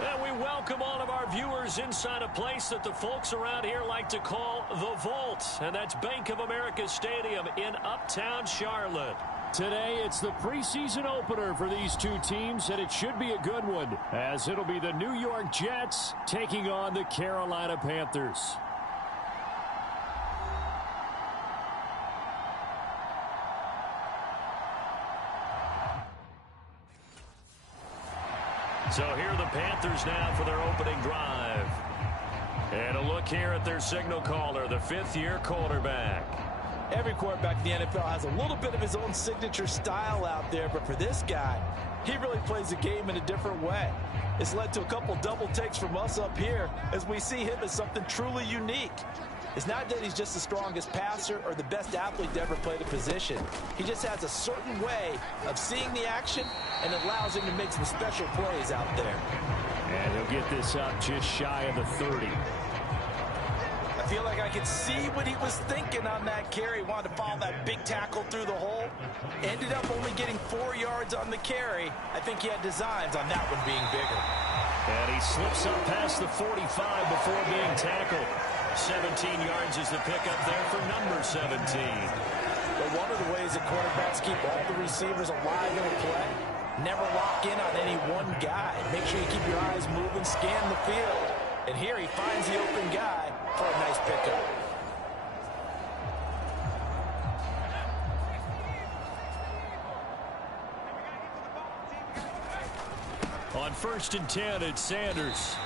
And we welcome all of our viewers inside a place that the folks around here like to call the Vault. And that's Bank of America Stadium in Uptown Charlotte. Today, it's the preseason opener for these two teams, and it should be a good one, as it'll be the New York Jets taking on the Carolina Panthers. So here are the Panthers now for their opening drive. And a look here at their signal caller, the fifth-year quarterback. Every quarterback in the NFL has a little bit of his own signature style out there, but for this guy, he really plays the game in a different way. It's led to a couple double takes from us up here as we see him as something truly unique. It's not that he's just the strongest passer or the best athlete to ever play the position. He just has a certain way of seeing the action, and it allows him to make some special plays out there. And he'll get this up just shy of the 30. I feel like I could see what he was thinking on that carry. Wanted to follow that big tackle through the hole. Ended up only getting 4 yards on the carry. I think he had designs on that one being bigger. And he slips up past the 45 before being tackled. 17 yards is the pickup there for number 17. But one of the ways that quarterbacks keep all the receivers alive in a play, never lock in on any one guy. Make sure you keep your eyes moving, scan the field. And here he finds the open guy for a nice pickup. On 1st and 10, it's Sanders.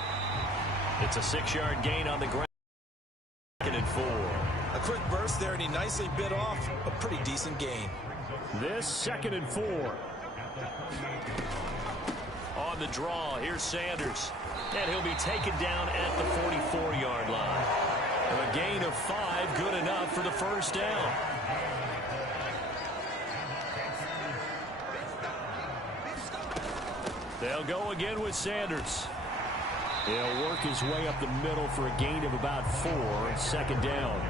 It's a 6-yard gain on the ground. 2nd and 4. A quick burst there, and he nicely bit off a pretty decent gain. This 2nd and 4. On the draw, here's Sanders. And he'll be taken down at the 44-yard line. A gain of 5, good enough for the first down. They'll go again with Sanders. He'll work his way up the middle for a gain of about 4, 2nd down.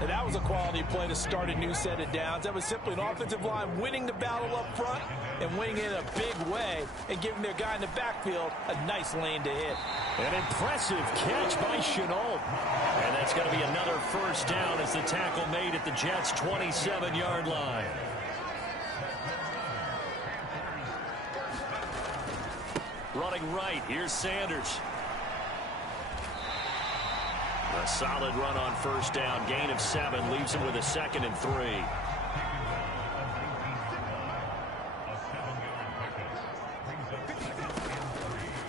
And that was a quality play to start a new set of downs. That was simply an offensive line winning the battle up front and winning it in a big way and giving their guy in the backfield a nice lane to hit. An impressive catch by Sunoco. And that's going to be another first down as the tackle made at the Jets' 27-yard line. Running right, here's Sanders. A solid run on first down. Gain of 7 leaves him with a 2nd and 3.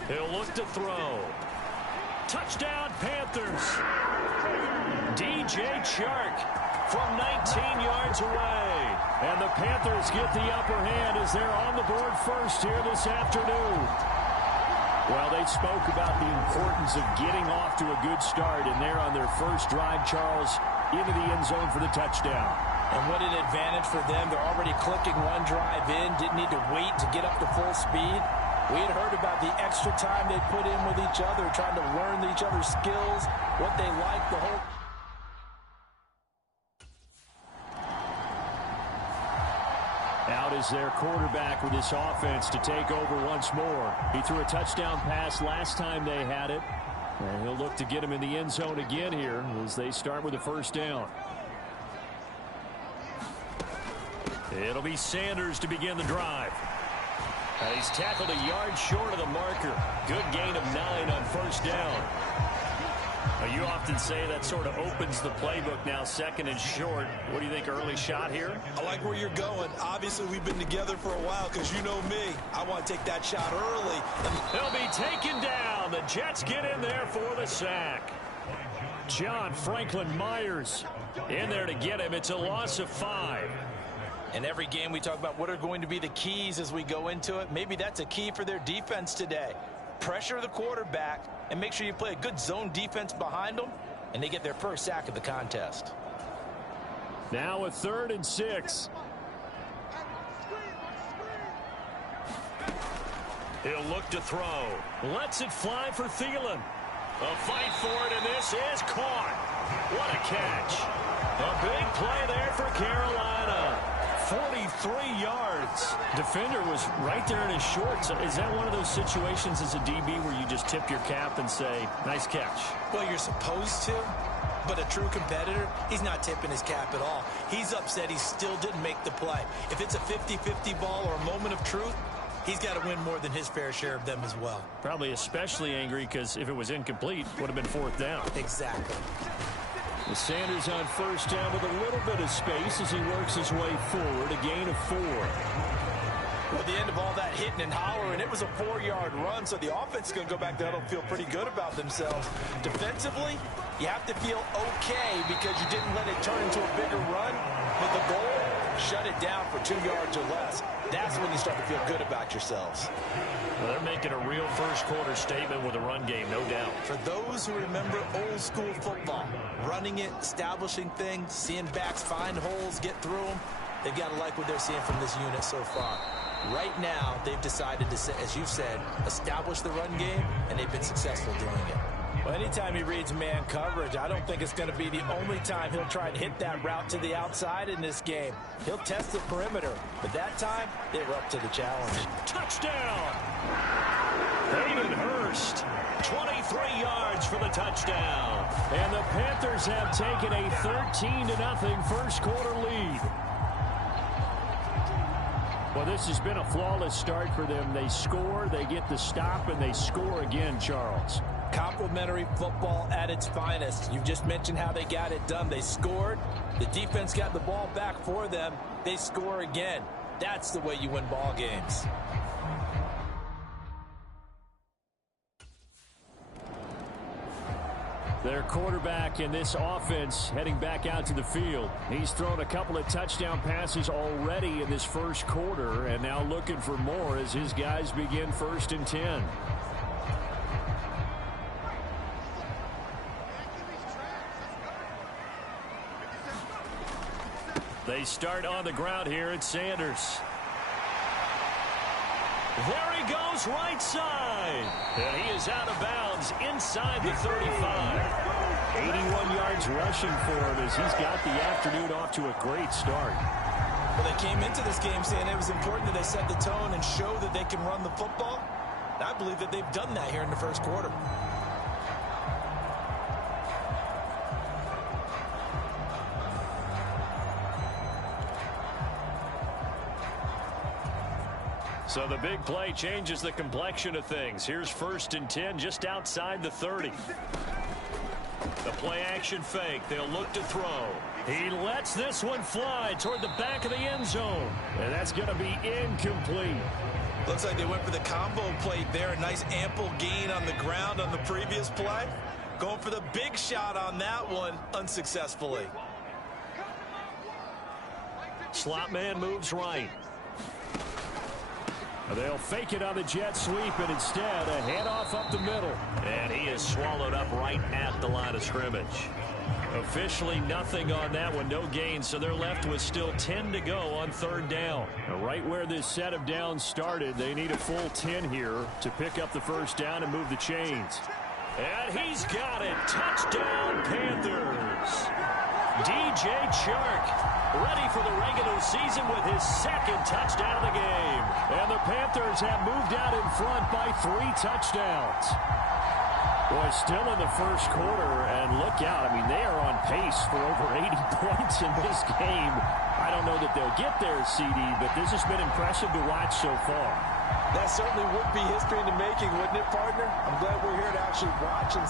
He'll look to throw. Touchdown, Panthers. DJ Chark from 19 yards away. And the Panthers get the upper hand as they're on the board first here this afternoon. Well, they spoke about the importance of getting off to a good start, and they're on their first drive, Charles, into the end zone for the touchdown. And what an advantage for them. They're already clicking one drive in, didn't need to wait to get up to full speed. We had heard about the extra time they put in with each other, trying to learn each other's skills, what they like, the whole... Out is their quarterback with this offense to take over once more. He threw a touchdown pass last time they had it. And he'll look to get him in the end zone again here as they start with the first down. It'll be Sanders to begin the drive. He's tackled a yard short of the marker. Good gain of 9 on first down. You often say that sort of opens the playbook now, 2nd and short. What do you think, early shot here? I like where you're going. Obviously, we've been together for a while because you know me. I want to take that shot early. He'll be taken down. The Jets get in there for the sack. John Franklin Myers in there to get him. It's a loss of 5. In every game we talk about what are going to be the keys as we go into it. Maybe that's a key for their defense today. Pressure the quarterback and make sure you play a good zone defense behind them, and they get their first sack of the contest. Now a 3rd and 6. He'll look to throw. Lets it fly for Thielen. A fight for it, and this is caught. What a catch. A big play there for Carolina. 43 yards. Defender was right there in his shorts. Is that one of those situations as a DB where you just tip your cap and say, nice catch? Well, you're supposed to, but a true competitor, he's not tipping his cap at all. He's upset he still didn't make the play. If it's a 50-50 ball or a moment of truth, he's got to win more than his fair share of them as well. Probably especially angry because if it was incomplete, it would have been fourth down. Exactly. With Sanders on first down with a little bit of space as he works his way forward, a gain of 4. At the end of all that hitting and hollering, it was a 4-yard run, so the offense is going to go back there and feel pretty good about themselves. Defensively, you have to feel okay because you didn't let it turn into a bigger run, but the goal, shut it down for 2 yards or less. That's when you start to feel good about yourselves. Well, they're making a real first-quarter statement with a run game, no doubt. For those who remember old-school football, running it, establishing things, seeing backs find holes, get through them, they've got to like what they're seeing from this unit so far. Right now, they've decided to, as you've said, establish the run game, and they've been successful doing it. Well, anytime he reads man coverage, I don't think it's going to be the only time he'll try and hit that route to the outside in this game. He'll test the perimeter, but that time, they were up to the challenge. Touchdown! Hayden Hurst, 23 yards for the touchdown. And the Panthers have taken a 13-0 first-quarter lead. Well, this has been a flawless start for them. They score, they get the stop, and they score again, Charles. Complimentary football at its finest. You just mentioned how they got it done. They scored. The defense got the ball back for them. They score again. That's the way you win ball games. Their quarterback in this offense heading back out to the field. He's thrown a couple of touchdown passes already in this first quarter and now looking for more as his guys begin 1st and 10. They start on the ground here at Sanders. There he goes right side. And he is out of bounds inside the 35. 81 yards rushing for him as he's got the afternoon off to a great start. Well, they came into this game saying it was important that they set the tone and show that they can run the football. And I believe that they've done that here in the first quarter. So the big play changes the complexion of things. Here's 1st and 10 just outside the 30. The play action fake. They'll look to throw. He lets this one fly toward the back of the end zone. And that's going to be incomplete. Looks like they went for the combo plate there. A nice ample gain on the ground on the previous play. Going for the big shot on that one unsuccessfully. Slot man moves right. They'll fake it on the jet sweep, and instead a handoff up the middle. And he is swallowed up right at the line of scrimmage. Officially nothing on that one, no gain, so they're left with still 10 to go on 3rd down. Now, right where this set of downs started, they need a full 10 here to pick up the 1st down and move the chains. And he's got it. Touchdown, Panthers. DJ Chark ready for the regular season with his 2nd touchdown of the game. And the Panthers have moved out in front by 3 touchdowns. Boy, still in the first quarter, and look out. I mean, they are on pace for over 80 points in this game. I don't know that they'll get there, CD, but this has been impressive to watch so far. That certainly would be history in the making, wouldn't it, partner? I'm glad we're here to actually watch and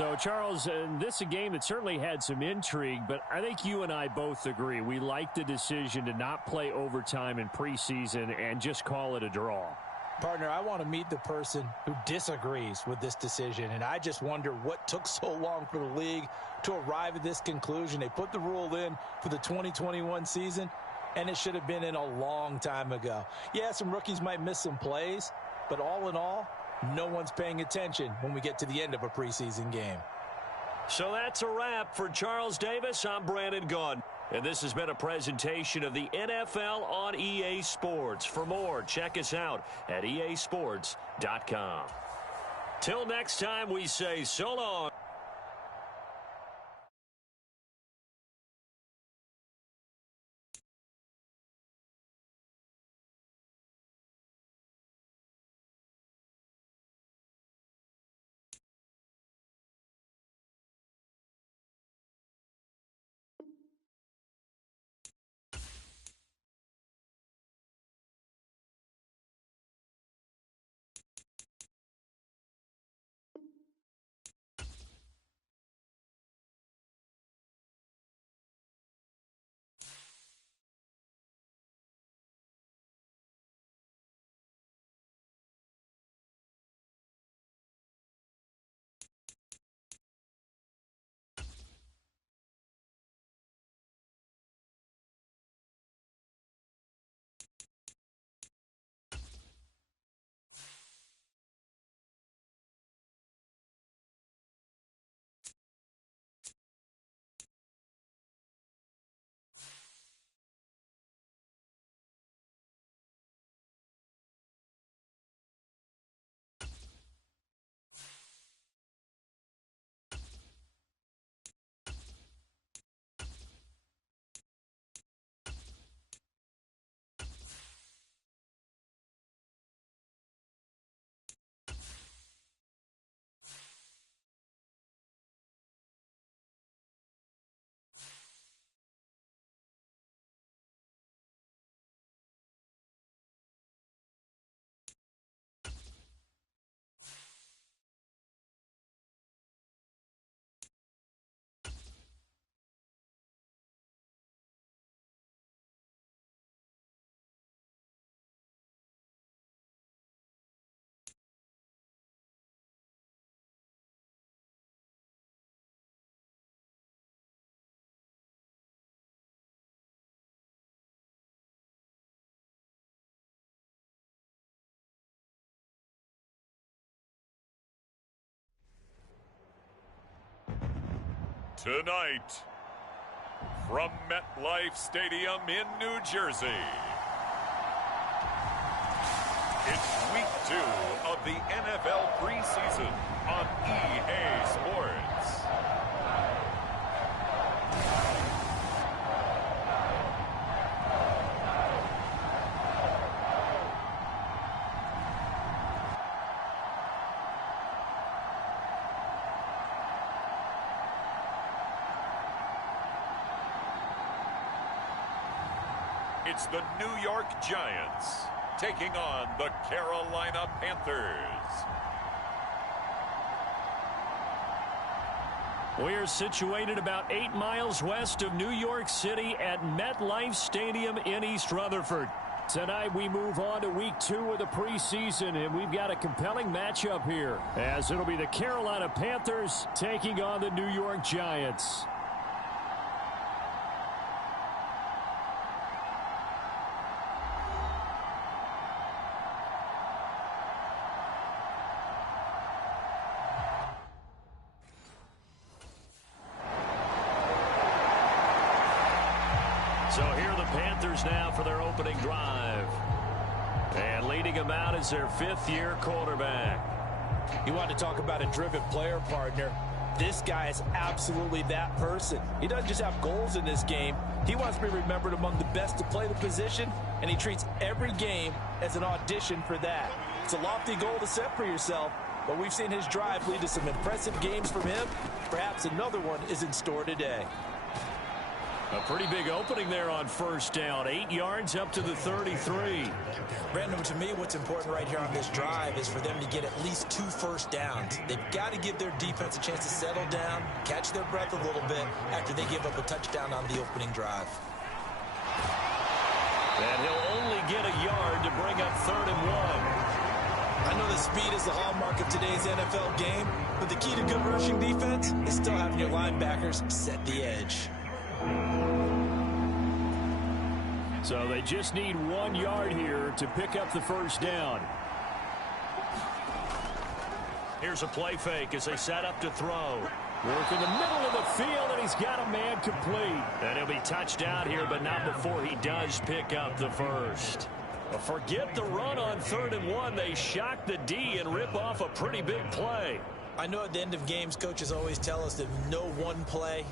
So, Charles, this is a game that certainly had some intrigue, but I think you and I both agree. We like the decision to not play overtime in preseason and just call it a draw. Partner, I want to meet the person who disagrees with this decision, and I just wonder what took so long for the league to arrive at this conclusion. They put the rule in for the 2021 season, and it should have been in a long time ago. Yeah, some rookies might miss some plays, but all in all, no one's paying attention when we get to the end of a preseason game. So that's a wrap for Charles Davis. I'm Brandon Gaudin. And this has been a presentation of the NFL on EA Sports. For more, check us out at easports.com. Till next time, we say so long. Tonight, from MetLife Stadium in New Jersey, it's week 2 of the NFL preseason on EA Sports. It's the New York Giants taking on the Carolina Panthers. We're situated about 8 miles west of New York City at MetLife Stadium in East Rutherford. Tonight we move on to week 2 of the preseason, and we've got a compelling matchup here, as it'll be the Carolina Panthers taking on the New York Giants. So here are the Panthers now for their opening drive. And leading them out is their 5th-year quarterback. You want to talk about a driven player, partner. This guy is absolutely that person. He doesn't just have goals in this game. He wants to be remembered among the best to play the position, and he treats every game as an audition for that. It's a lofty goal to set for yourself, but we've seen his drive lead to some impressive games from him. Perhaps another one is in store today. A pretty big opening there on first down. 8 yards up to the 33. Brandon, to me, what's important right here on this drive is for them to get at least 2 first downs. They've got to give their defense a chance to settle down, catch their breath a little bit after they give up a touchdown on the opening drive. And he'll only get a yard to bring up 3rd and 1. I know the speed is the hallmark of today's NFL game, but the key to good rushing defense is still having your linebackers set the edge. So they just need 1 yard here to pick up the first down. Here's a play fake as they set up to throw. Work in the middle of the field, and he's got a man complete. And he'll be touched out here, but not before he does pick up the first. Well, forget the run on 3rd and 1. They shock the D and rip off a pretty big play. I know at the end of games, coaches always tell us that no one play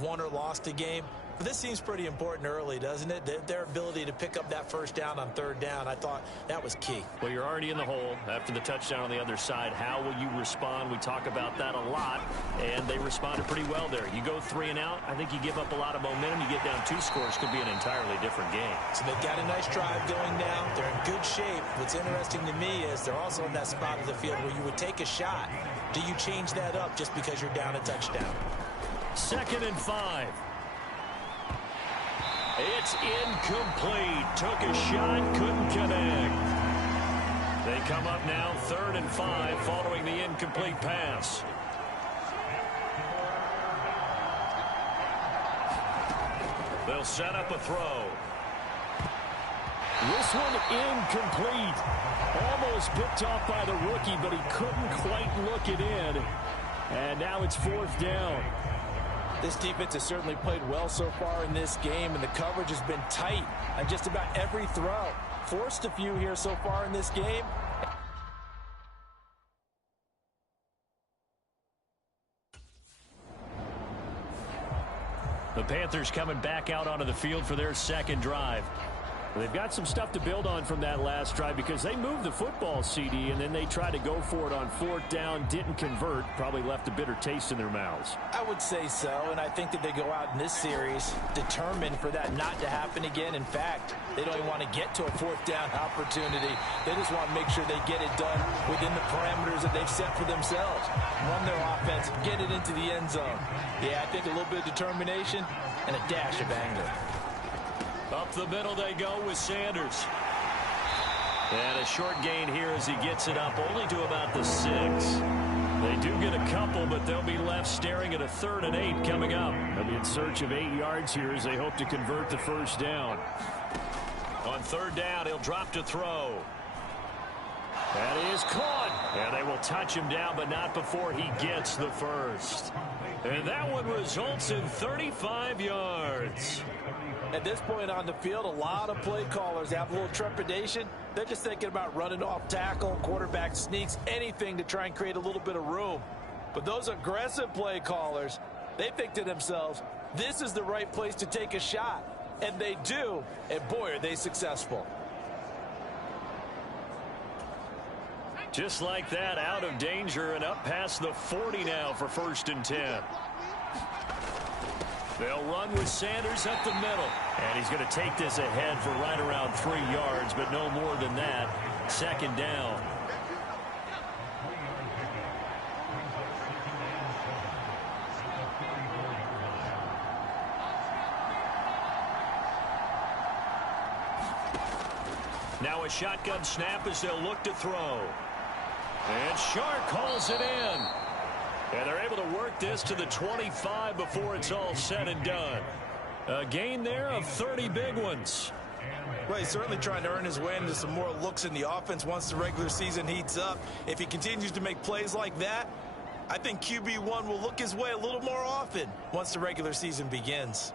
won or lost a game. But this seems pretty important early, doesn't it? Their ability to pick up that first down on 3rd down, I thought that was key. Well, you're already in the hole after the touchdown on the other side. How will you respond? We talk about that a lot, and they responded pretty well there. You go 3 and out, I think you give up a lot of momentum. You get down 2 scores, could be an entirely different game. So they've got a nice drive going now. They're in good shape. What's interesting to me is they're also in that spot of the field where you would take a shot. Do you change that up just because you're down a touchdown? 2nd and 5. It's incomplete. Took a shot, couldn't connect. They come up now 3rd and 5 following the incomplete pass. They'll set up a throw. This one incomplete. Almost picked off by the rookie, but he couldn't quite look it in. And now it's 4th down. This defense has certainly played well so far in this game, and the coverage has been tight on just about every throw. Forced a few here so far in this game. The Panthers coming back out onto the field for their 2nd drive. They've got some stuff to build on from that last drive because they moved the football, CD, and then they tried to go for it on 4th down, didn't convert, probably left a bitter taste in their mouths. I would say so, and I think that they go out in this series determined for that not to happen again. In fact, they don't even want to get to a 4th down opportunity. They just want to make sure they get it done within the parameters that they've set for themselves. Run their offense, get it into the end zone. Yeah, I think a little bit of determination and a dash of anger. Up the middle they go with Sanders. And a short gain here as he gets it up only to about the 6. They do get a couple, but they'll be left staring at a 3rd and 8 coming up. They'll be in search of 8 yards here as they hope to convert the first down. On 3rd down, he'll drop to throw. That is caught. And they will touch him down, but not before he gets the first. And that one results in 35 yards. At this point on the field, a lot of play callers have a little trepidation. They're just thinking about running off tackle, quarterback sneaks, anything to try and create a little bit of room. But those aggressive play callers, they think to themselves, this is the right place to take a shot. And they do, and boy, are they successful. Just like that, out of danger and up past the 40 now for 1st and 10. They'll run with Sanders up the middle. And he's going to take this ahead for right around 3 yards, but no more than that. 2nd down. Now a shotgun snap as they'll look to throw. And Shark hauls it in. And they're able to work this to the 25 before it's all said and done. A gain there of 30 big ones. Well, he's certainly trying to earn his way into some more looks in the offense once the regular season heats up. If he continues to make plays like that, I think QB1 will look his way a little more often once the regular season begins.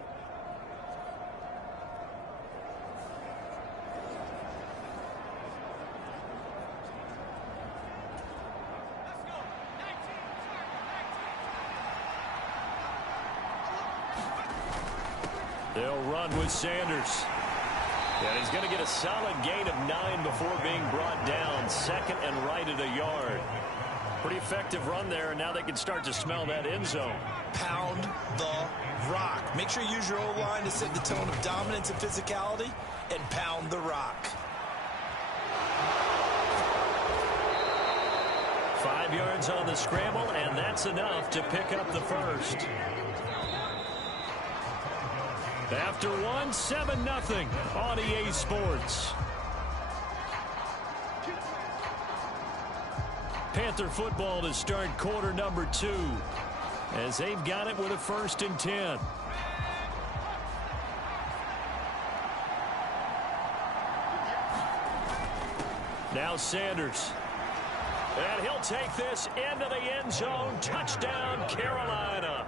They'll run with Sanders. And he's going to get a solid gain of 9 before being brought down. 2nd and right at a yard. Pretty effective run there, and now they can start to smell that end zone. Pound the rock. Make sure you use your O-line to set the tone of dominance and physicality, and pound the rock. 5 yards on the scramble, and that's enough to pick up the first. After 1, 7-0 on EA Sports. Panther football to start quarter number 2 as they've got it with a 1st and 10. Now Sanders. And he'll take this into the end zone. Touchdown, Carolina.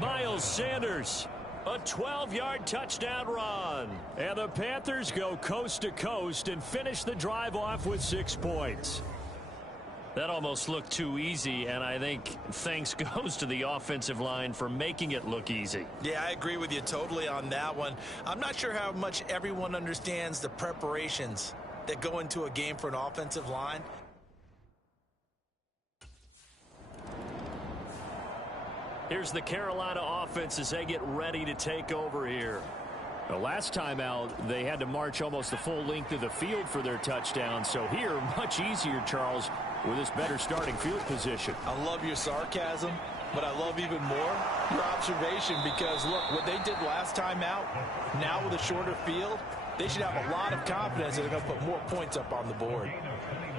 Miles Sanders, a 12-yard touchdown run. And the Panthers go coast to coast and finish the drive off with 6 points. That almost looked too easy, and I think thanks goes to the offensive line for making it look easy. Yeah, I agree with you totally on that one. I'm not sure how much everyone understands the preparations that go into a game for an offensive line. Here's the Carolina offense as they get ready to take over here. The last time out, they had to march almost the full length of the field for their touchdown. So here, much easier, Charles, with this better starting field position. I love your sarcasm, but I love even more your observation because, look, what they did last time out, now with a shorter field, they should have a lot of confidence that they're going to put more points up on the board.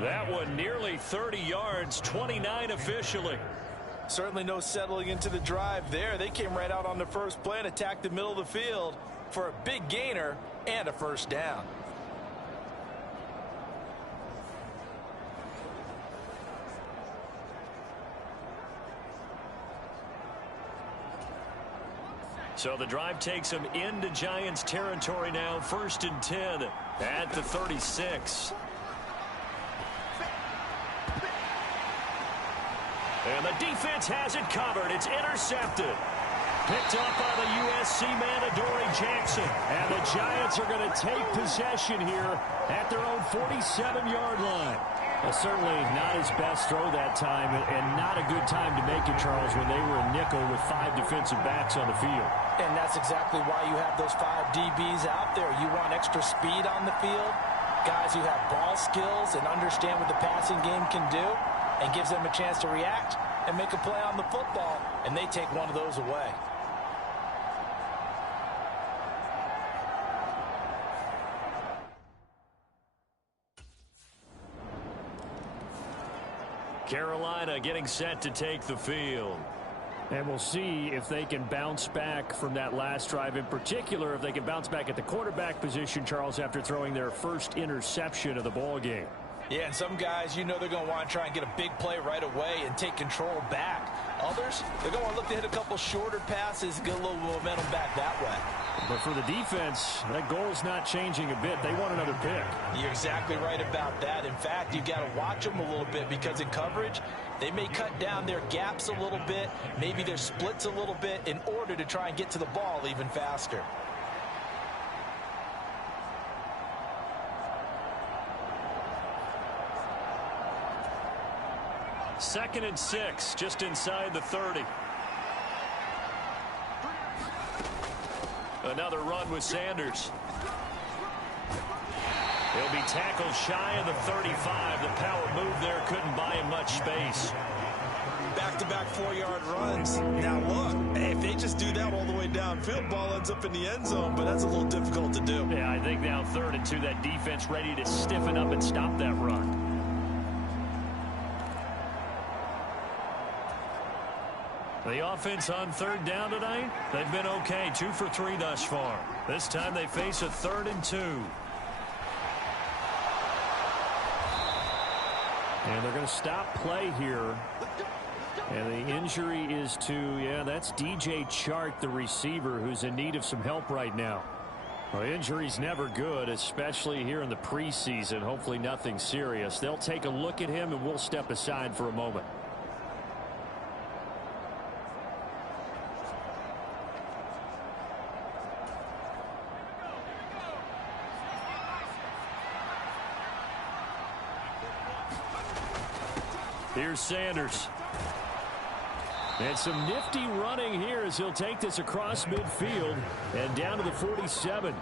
That one nearly 30 yards, 29 officially. Certainly no settling into the drive there. They came right out on the first play and attacked the middle of the field for a big gainer and a first down. So the drive takes them into Giants territory now. 1st and 10 at the 36. And the defense has it covered. It's intercepted. Picked up by the USC man, Adoree Jackson. And the Giants are going to take possession here at their own 47-yard line. Well, certainly not his best throw that time, and not a good time to make it, Charles, when they were a nickel with 5 defensive backs on the field. And that's exactly why you have those 5 DBs out there. You want extra speed on the field, guys who have ball skills and understand what the passing game can do, and gives them a chance to react and make a play on the football, and they take one of those away. Carolina getting set to take the field. And we'll see if they can bounce back from that last drive. In particular, if they can bounce back at the quarterback position, Charles, after throwing their first interception of the ball game. Yeah, and some guys, you know they're going to want to try and get a big play right away and take control back. Others, they're going to look to hit a couple shorter passes, get a little momentum back that way. But for the defense, that goal's not changing a bit. They want another pick. You're exactly right about that. In fact, you've got to watch them a little bit because in coverage, they may cut down their gaps a little bit, maybe their splits a little bit in order to try and get to the ball even faster. Second and 6, just inside the 30. Another run with Sanders. He'll be tackled shy of the 35. The power move there couldn't buy him much space. Back-to-back 4-yard runs. Now look, if they just do that all the way downfield, ball ends up in the end zone, but that's a little difficult to do. Yeah, I think now 3rd and 2, that defense ready to stiffen up and stop that run. The offense on 3rd down tonight, they've been okay, 2 for 3 thus far. This time they face a 3rd and 2. And they're going to stop play here. And the injury is to, yeah, that's DJ Chark, the receiver, who's in need of some help right now. Well, injury's never good, especially here in the preseason. Hopefully nothing serious. They'll take a look at him, and we'll step aside for a moment. Here's Sanders. And some nifty running here as he'll take this across midfield and down to the 47.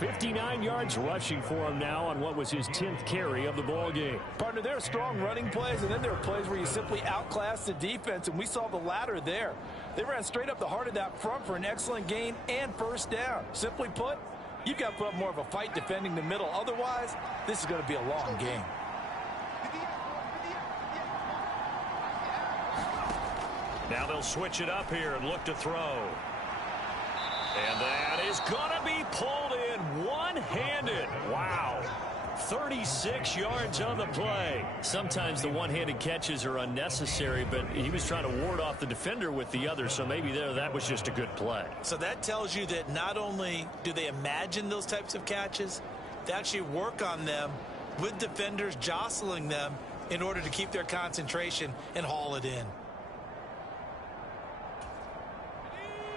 59 yards rushing for him now on what was his 10th carry of the ball game. Partner, there are strong running plays, and then there are plays where you simply outclass the defense, and we saw the latter there. They ran straight up the heart of that front for an excellent gain and first down. Simply put, you've got to put up more of a fight defending the middle. Otherwise, this is going to be a long game. Now they'll switch it up here and look to throw. And that is going to be pulled in one-handed. Wow. 36 yards on the play. Sometimes the one-handed catches are unnecessary, but he was trying to ward off the defender with the other, so maybe that was just a good play. So that tells you that not only do they imagine those types of catches, they actually work on them with defenders jostling them in order to keep their concentration and haul it in.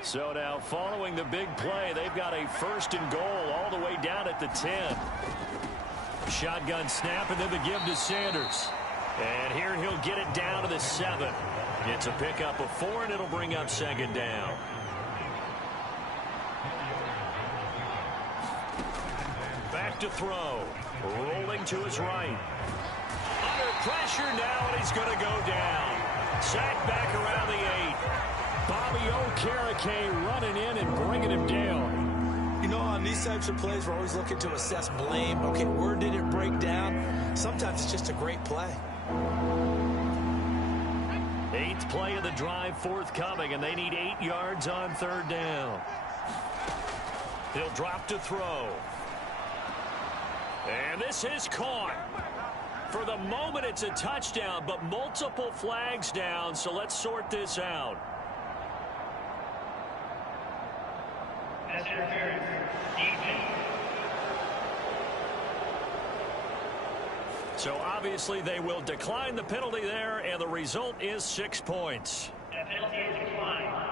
So now following the big play, they've got a 1st and goal all the way down at the 10. Shotgun snap and then the give to Sanders. And here he'll get it down to the 7. It's a pickup of 4 and it'll bring up 2nd down. Back to throw. Rolling to his right. Under pressure now and he's going to go down. Sacked back around the 8. Bobby Okereke running in and bringing him down. You know, on these types of plays, we're always looking to assess blame. Okay, where did it break down? Sometimes it's just a great play. 8th play of the drive forthcoming, and they need 8 yards on 3rd down. He'll drop to throw. And this is caught. For the moment, it's a touchdown, but multiple flags down, so let's sort this out. So obviously they will decline the penalty there, and the result is 6 points. The penalty is declined.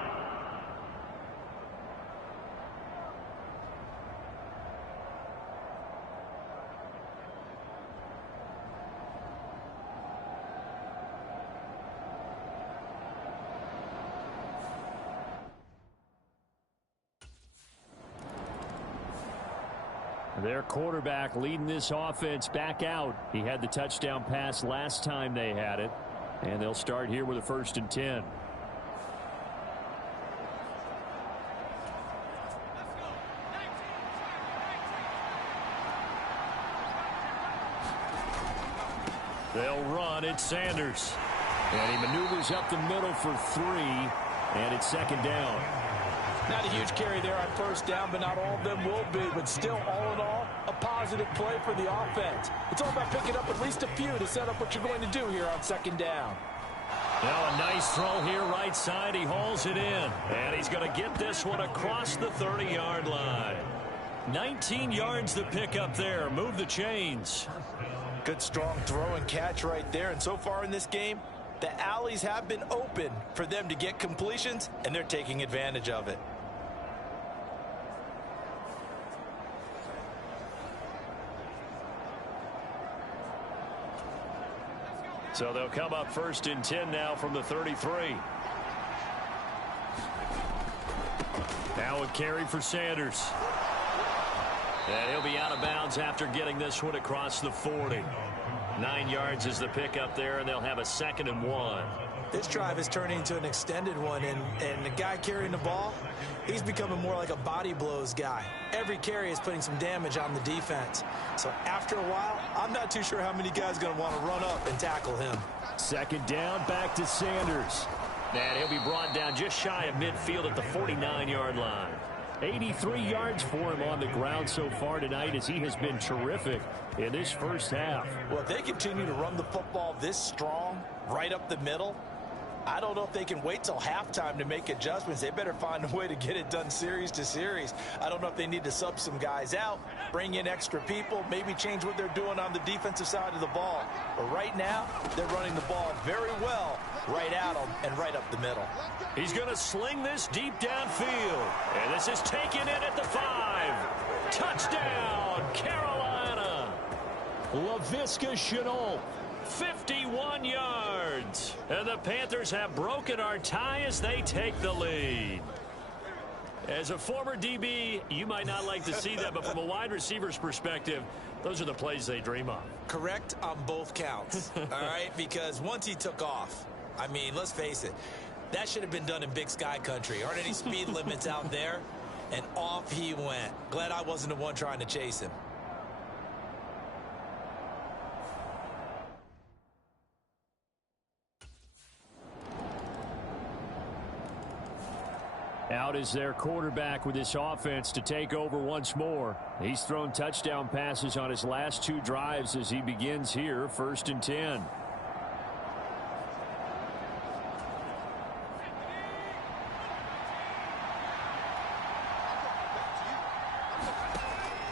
Their quarterback leading this offense back out. He had the touchdown pass last time they had it. And they'll start here with a 1st and 10. They'll run. It's Sanders. And he maneuvers up the middle for 3. And it's 2nd down. Not a huge carry there on 1st down, but not all of them will be. But still, all in all, a positive play for the offense. It's all about picking up at least a few to set up what you're going to do here on 2nd down. Now a nice throw here right side. He hauls it in. And he's going to get this one across the 30-yard line. 19 yards the pick up there. Move the chains. Good strong throw and catch right there. And so far in this game, the alleys have been open for them to get completions, and they're taking advantage of it. So they'll come up 1st and 10 now from the 33. Now a carry for Sanders. And he'll be out of bounds after getting this one across the 40. 9 yards is the pickup there, and they'll have a 2nd and 1. This drive is turning into an extended one, and the guy carrying the ball, he's becoming more like a body blows guy. Every carry is putting some damage on the defense. So after a while, I'm not too sure how many guys are going to want to run up and tackle him. 2nd down, back to Sanders. And he'll be brought down just shy of midfield at the 49-yard line. 83 yards for him on the ground so far tonight, as he has been terrific in this 1st half. Well, if they continue to run the football this strong, right up the middle, I don't know if they can wait till halftime to make adjustments. They better find a way to get it done series to series. I don't know if they need to sub some guys out, bring in extra people, maybe change what they're doing on the defensive side of the ball. But right now, they're running the ball very well right at them and right up the middle. He's going to sling this deep downfield. And this is taken in at the 5. Touchdown, Carolina. Laviska Shenault. 51 yards. And the Panthers have broken our tie as they take the lead. As a former DB, you might not like to see that, but from a wide receiver's perspective, those are the plays they dream of. Correct on both counts, all right? Because once he took off, I mean, let's face it, that should have been done in Big Sky country. Aren't any speed limits out there? And off he went. Glad I wasn't the one trying to chase him. Out is their quarterback with this offense to take over once more. He's thrown touchdown passes on his last 2 drives as he begins here, 1st and 10.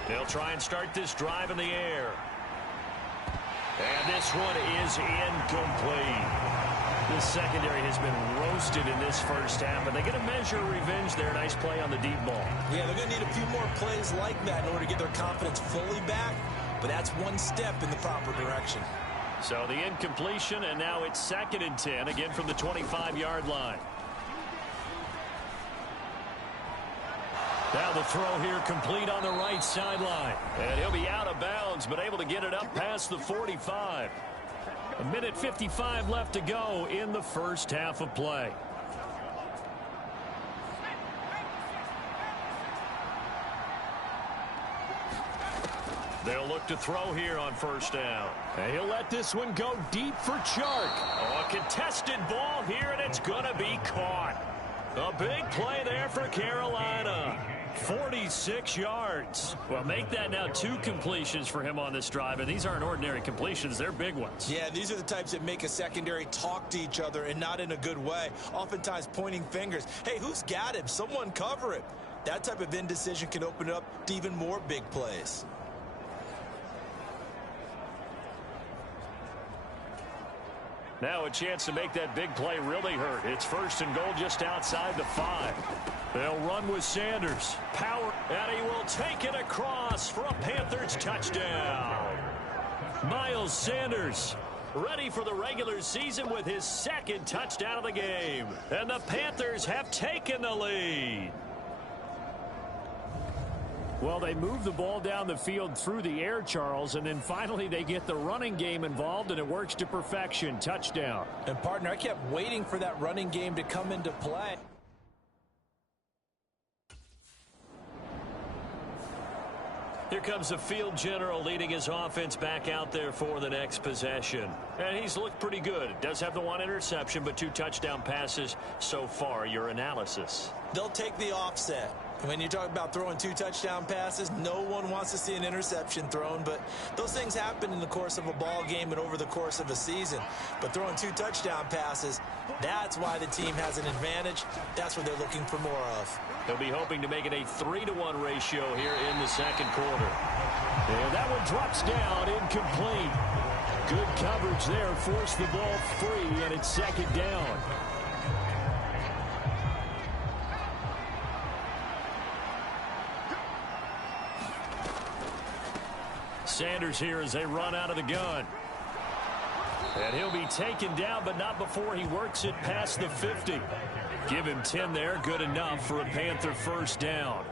They'll try and start this drive in the air. And this one is incomplete. The secondary has been roasted in this first half, but they get a measure of revenge there. Nice play on the deep ball. Yeah, they're going to need a few more plays like that in order to get their confidence fully back, but that's one step in the proper direction. So the incompletion, and now it's 2nd and 10, again from the 25-yard line. Now the throw here complete on the right sideline. And he'll be out of bounds, but able to get it up past the 45. 1:55 left to go in the first half of play. They'll look to throw here on 1st down. And he'll let this one go deep for Chark. Oh, a contested ball here, and it's going to be caught. A big play there for Carolina. 46 yards. Well, make that now 2 completions for him on this drive, and these aren't ordinary completions. They're big ones. Yeah, these are the types that make a secondary talk to each other and not in a good way. Oftentimes pointing fingers. Hey, who's got him? Someone cover him. That type of indecision can open it up to even more big plays. Now a chance to make that big play really hurt. It's 1st and goal just outside the 5. They'll run with Sanders. Power, and he will take it across for a Panthers touchdown. Miles Sanders ready for the regular season with his 2nd touchdown of the game. And the Panthers have taken the lead. Well, they move the ball down the field through the air, Charles, and then finally they get the running game involved, and it works to perfection. Touchdown. And, partner, I kept waiting for that running game to come into play. Here comes the field general leading his offense back out there for the next possession. And he's looked pretty good. Does have the 1 interception, but 2 touchdown passes so far. Your analysis? They'll take the offset. When you talk about throwing 2 touchdown passes, no one wants to see an interception thrown, but those things happen in the course of a ball game and over the course of a season. But throwing 2 touchdown passes, that's why the team has an advantage. That's what they're looking for more of. They'll be hoping to make it a 3-to-1 ratio here in the 2nd quarter. And that one drops down, incomplete. Good coverage there, forced the ball free, and it's 2nd down. Sanders here as they run out of the gun. And he'll be taken down, but not before he works it past the 50. Give him 10 there, good enough for a Panther 1st down.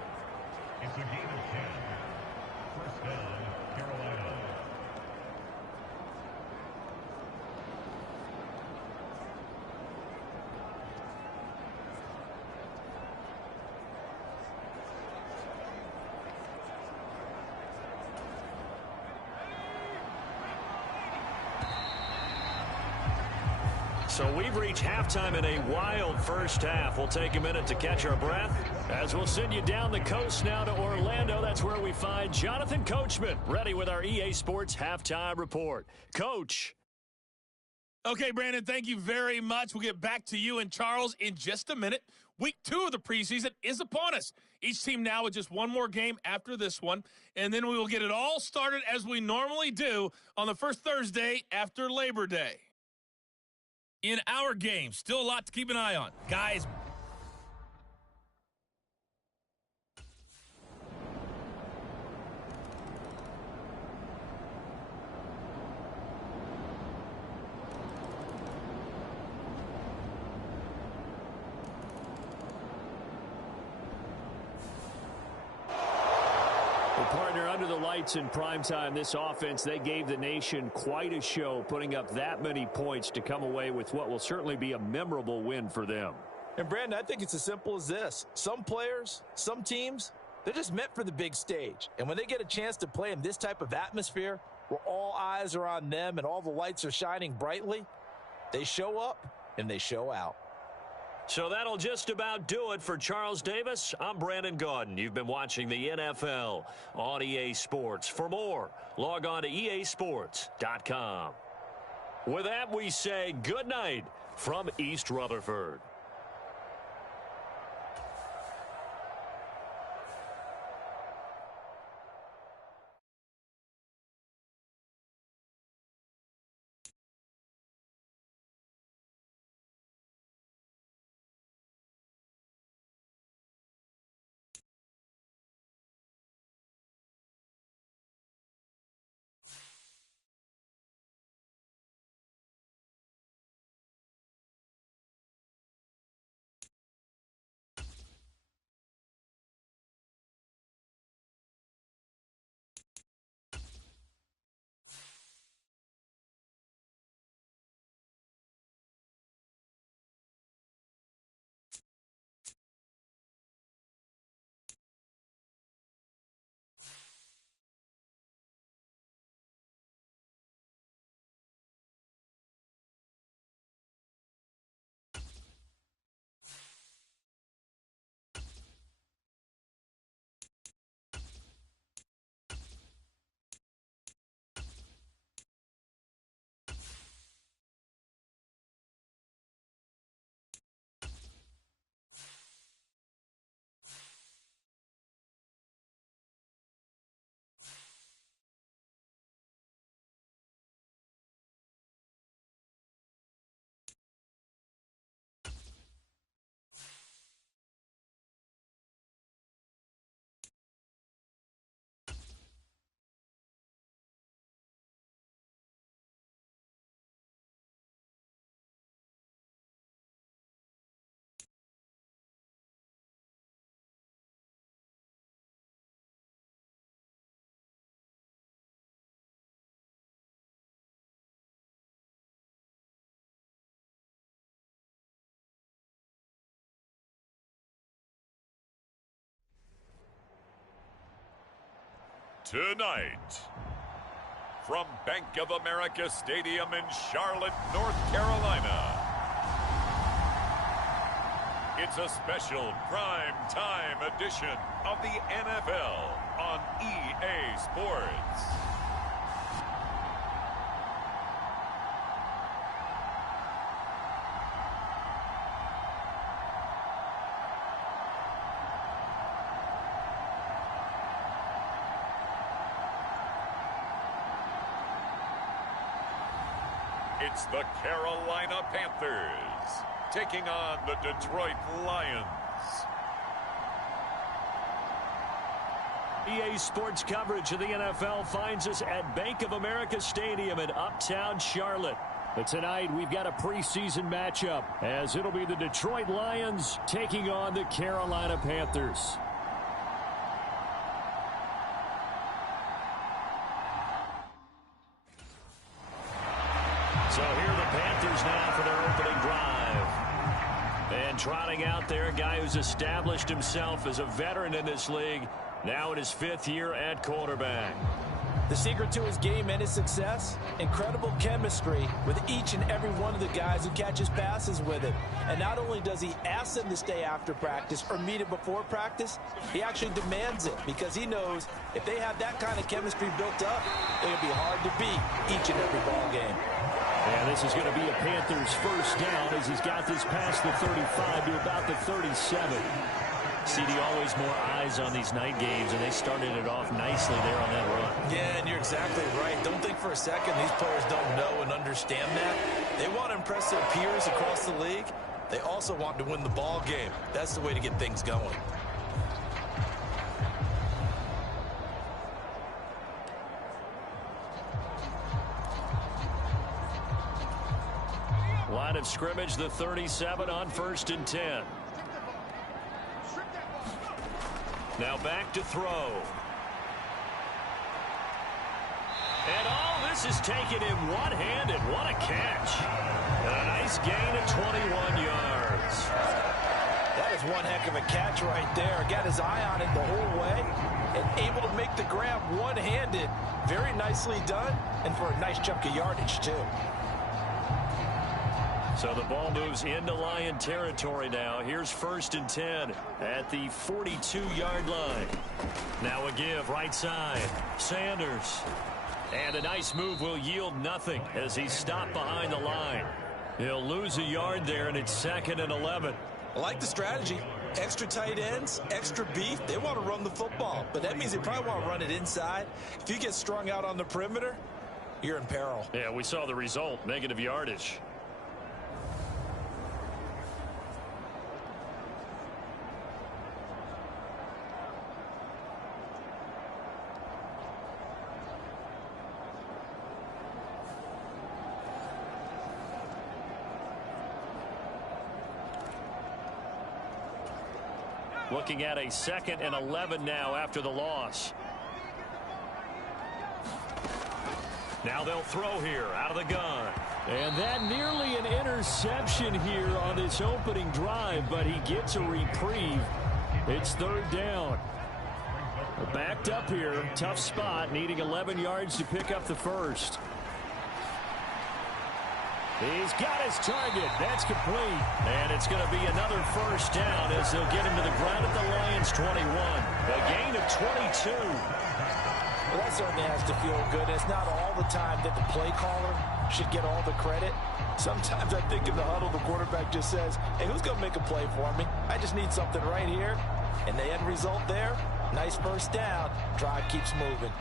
So we've reached halftime in a wild first half. We'll take a minute to catch our breath as we'll send you down the coast now to Orlando. That's where we find Jonathan Coachman ready with our EA Sports Halftime Report. Coach. Okay, Brandon, thank you very much. We'll get back to you and Charles in just a minute. Week 2 of the preseason is upon us. Each team now with just one more game after this one, and then we will get it all started as we normally do on the first Thursday after Labor Day. In our game, still a lot to keep an eye on. Guys, Partner, under the lights in primetime, this offense, they gave the nation quite a show, putting up that many points to come away with what will certainly be a memorable win for them. And, Brandon, I think it's as simple as this. Some players, some teams, they're just meant for the big stage. And when they get a chance to play in this type of atmosphere where all eyes are on them and all the lights are shining brightly, they show up and they show out. So that'll just about do it for Charles Davis. I'm Brandon Gaudin. You've been watching the NFL on EA Sports. For more, log on to easports.com. With that, we say good night from East Rutherford. Tonight, from Bank of America Stadium in Charlotte, North Carolina, it's a special prime time edition of the NFL on EA Sports. It's the Carolina Panthers taking on the Detroit Lions. EA Sports coverage of the NFL finds us at Bank of America Stadium in Uptown Charlotte. But tonight we've got a preseason matchup as it'll be the Detroit Lions taking on the Carolina Panthers. So here are the Panthers now for their opening drive. And trotting out there, a guy who's established himself as a veteran in this league, now in his 5th year at quarterback. The secret to his game and his success, incredible chemistry with each and every one of the guys who catches passes with it. And not only does he ask them to stay after practice or meet it before practice, he actually demands it because he knows if they have that kind of chemistry built up, it'll be hard to beat each and every ball game. And this is going to be a Panthers first down as he's got this past the 35 to about the 37. CD, always more eyes on these night games, and they started it off nicely there on that run. Yeah, and you're exactly right. Don't think for a second these players don't know and understand that. They want to impress their peers across the league. They also want to win the ball game. That's the way to get things going. Line of scrimmage, the 37 on 1st and 10. Now back to throw. And all this is taken in one-handed. What a catch. And a nice gain of 21 yards. That is one heck of a catch right there. Got his eye on it the whole way and able to make the grab one-handed. Very nicely done and for a nice chunk of yardage, too. So the ball moves into Lion territory now. Here's 1st and 10 at the 42-yard line. Now a give right side. Sanders. And a nice move will yield nothing as he's stopped behind the line. He'll lose a yard there, and it's 2nd and 11. I like the strategy. Extra tight ends, extra beef. They want to run the football, but that means they probably want to run it inside. If you get strung out on the perimeter, you're in peril. Yeah, we saw the result, negative yardage. Looking at a 2nd and 11 now after the loss. Now they'll throw here out of the gun. And that nearly an interception here on this opening drive, but he gets a reprieve. It's 3rd down. We're backed up here. Tough spot, needing 11 yards to pick up the first. He's got his target. That's complete. And it's going to be another 1st down as they'll get him to the ground at the Lions 21. A gain of 22. Well, that certainly has to feel good. It's not all the time that the play caller should get all the credit. Sometimes I think in the huddle, the quarterback just says, hey, who's going to make a play for me? I just need something right here. And the end result there, nice 1st down. Drive keeps moving.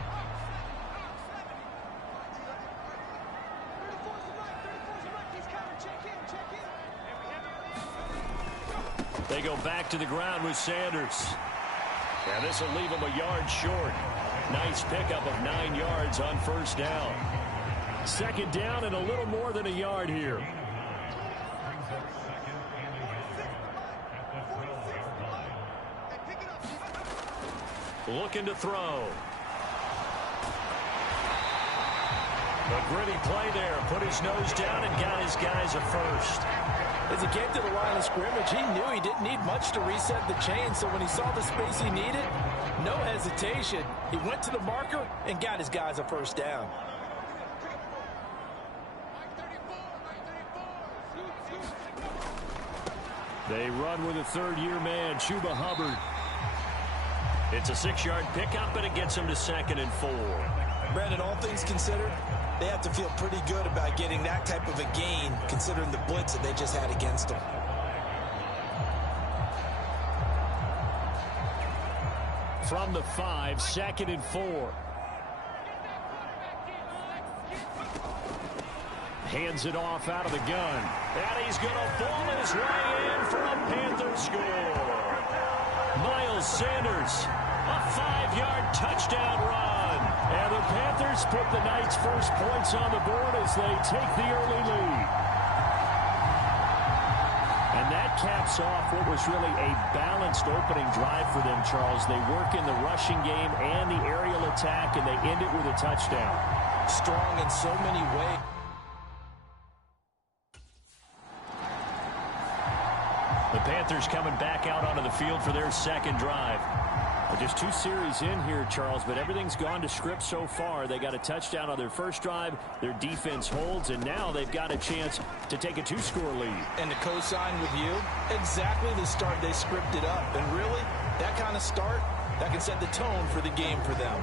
They go back to the ground with Sanders. And this will leave him a yard short. Nice pickup of 9 yards on 1st down. 2nd down and a little more than a yard here. Looking to throw. A gritty play there. Put his nose down and got his guys a first. As he came to the line of scrimmage, he knew he didn't need much to reset the chain, so when he saw the space he needed, no hesitation. He went to the marker and got his guys a 1st down. They run with a 3rd-year man, Chuba Hubbard. It's a 6-yard pickup, and it gets him to 2nd and 4. Brandon, all things considered, they have to feel pretty good about getting that type of a gain, considering the blitz that they just had against them. From the 5, 2nd and 4. Hands it off out of the gun. And he's going to fall his way in for a Panther score. Miles Sanders, a 5-yard touchdown run. And the Panthers put the night's first points on the board as they take the early lead. And that caps off what was really a balanced opening drive for them, Charles. They work in the rushing game and the aerial attack, and they end it with a touchdown. Strong in so many ways. The Panthers coming back out onto the field for their 2nd drive. Just 2 series in here, Charles, but everything's gone to script so far. They got a touchdown on their 1st drive. Their defense holds, and now they've got a chance to take a 2-score lead. And to co-sign with you, exactly the start they scripted up. And really, that kind of start, that can set the tone for the game for them.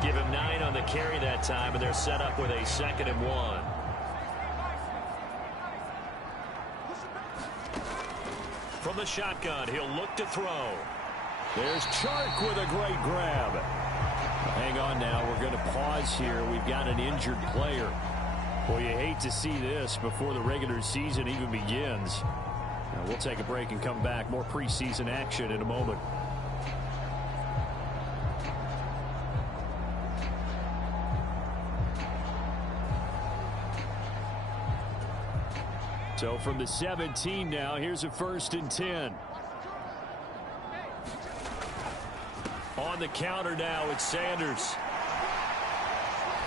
Give him 9 on the carry that time, and they're set up with a 2nd and 1. From the shotgun, he'll look to throw. There's Chark with a great grab. Hang on now. We're going to pause here. We've got an injured player. Boy, you hate to see this before the regular season even begins. Now, we'll take a break and come back. More preseason action in a moment. So from the 17 now, here's a 1st and 10. On the counter now, it's Sanders.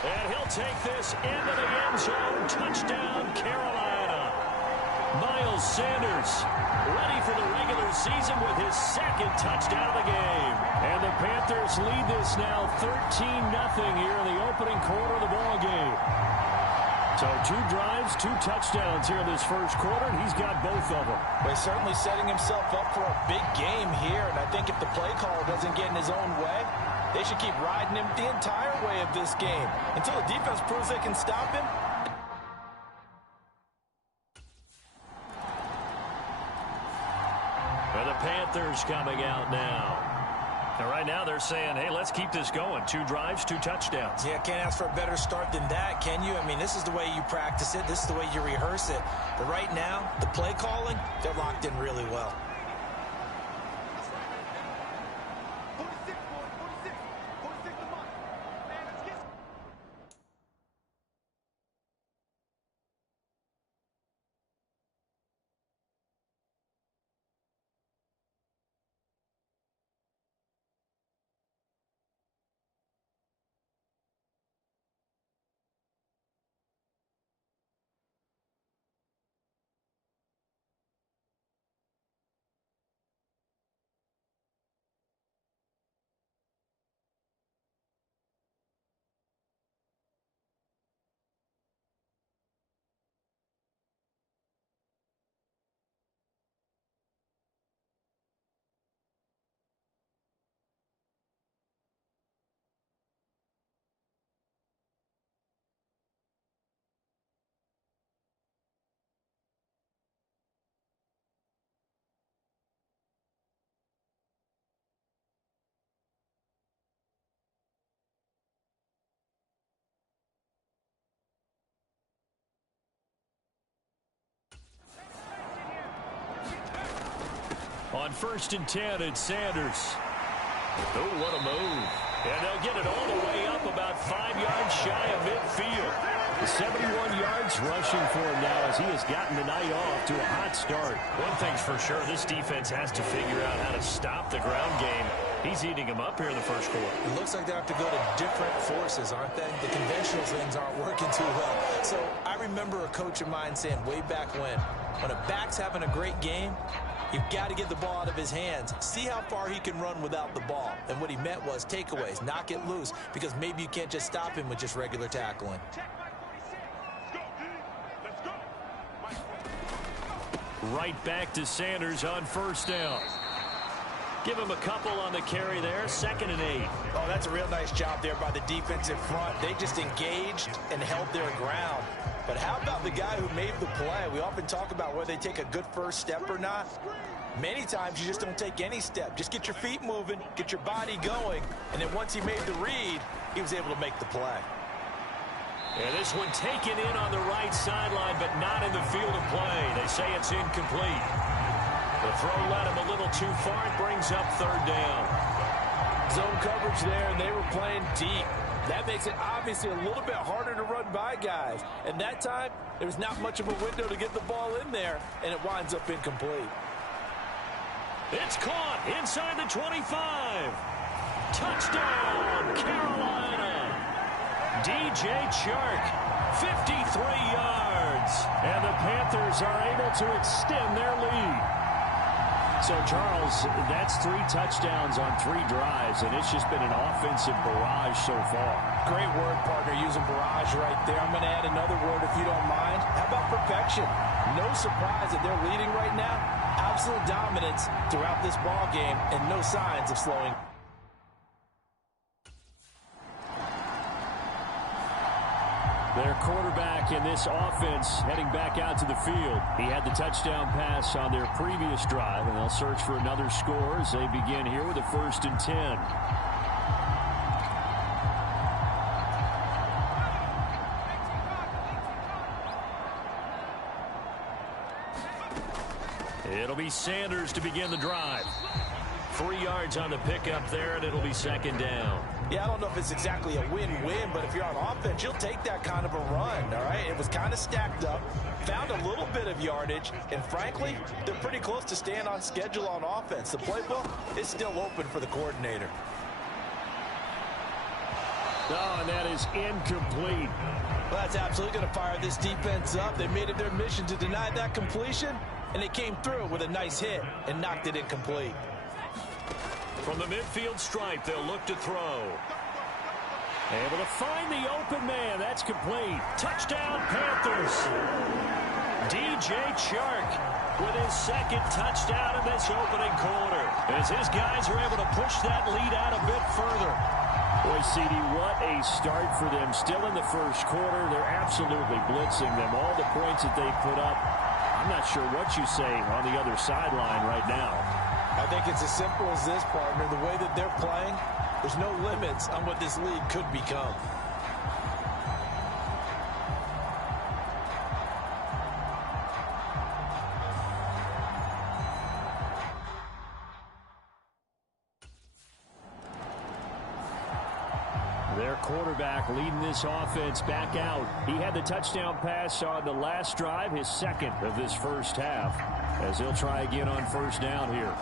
And he'll take this into the end zone. Touchdown, Carolina. Miles Sanders ready for the regular season with his 2nd touchdown of the game. And the Panthers lead this now 13-0 here in the opening quarter of the ball game. So 2 drives, 2 touchdowns here in this first quarter, and he's got both of them. Well, he's certainly setting himself up for a big game here, and I think if the play caller doesn't get in his own way, they should keep riding him the entire way of this game until the defense proves they can stop him. And the Panthers coming out now. And right now they're saying, hey, let's keep this going. 2 drives, 2 touchdowns. Yeah, can't ask for a better start than that, can you? I mean, this is the way you practice it. This is the way you rehearse it. But right now, the play calling, they're locked in really well. On 1st and 10, it's Sanders. Oh, what a move. And they'll get it all the way up about 5 yards shy of midfield. 71 yards rushing for him now as he has gotten the night off to a hot start. One thing's for sure, this defense has to figure out how to stop the ground game. He's eating them up here in the first quarter. It looks like they have to go to different forces, aren't they? The conventional things aren't working too well. So I remember a coach of mine saying way back when a back's having a great game, you've got to get the ball out of his hands. See how far he can run without the ball. And what he meant was takeaways, knock it loose, because maybe you can't just stop him with just regular tackling. Right back to Sanders on 1st down. Give him a couple on the carry there, 2nd and 8. Oh, that's a real nice job there by the defensive front. They just engaged and held their ground. But how about the guy who made the play? We often talk about whether they take a good first step or not. Many times you just don't take any step. Just get your feet moving, get your body going, and then once he made the read, he was able to make the play. And this one taken in on the right sideline, but not in the field of play. They say it's incomplete. The throw led him a little too far. It brings up 3rd down. Zone coverage there, and they were playing deep. That makes it obviously a little bit harder to run by guys. And that time, there was not much of a window to get the ball in there, and it winds up incomplete. It's caught inside the 25. Touchdown, Carolina. DJ Chark, 53 yards. And the Panthers are able to extend their lead. So, Charles, that's 3 touchdowns on 3 drives, and it's just been an offensive barrage so far. Great word, partner, using barrage right there. I'm going to add another word if you don't mind. How about perfection? No surprise that they're leading right now. Absolute dominance throughout this ball game and no signs of slowing. Their quarterback in this offense heading back out to the field. He had the touchdown pass on their previous drive, and they'll search for another score as they begin here with a 1st and 10. It'll be Sanders to begin the drive. 3 yards on the pickup there, and it'll be 2nd down. Yeah, I don't know if it's exactly a win-win, but if you're on offense, you'll take that kind of a run, all right? It was kind of stacked up, found a little bit of yardage, and frankly, they're pretty close to staying on schedule on offense. The playbook is still open for the coordinator. Oh, and that is incomplete. Well, that's absolutely going to fire this defense up. They made it their mission to deny that completion, and they came through with a nice hit and knocked it incomplete. From the midfield stripe, they'll look to throw. Able to find the open man. That's complete. Touchdown, Panthers. DJ Chark with his second touchdown in this opening quarter, as his guys are able to push that lead out a bit further. Boy, CD, what a start for them. Still in the first quarter. They're absolutely blitzing them. All the points that they put up, I'm not sure what you say on the other sideline right now. I think it's as simple as this, partner. The way that they're playing, there's no limits on what this league could become. Their quarterback leading this offense back out. He had the touchdown pass on the last drive, his second of this first half, as he'll try again on first down here.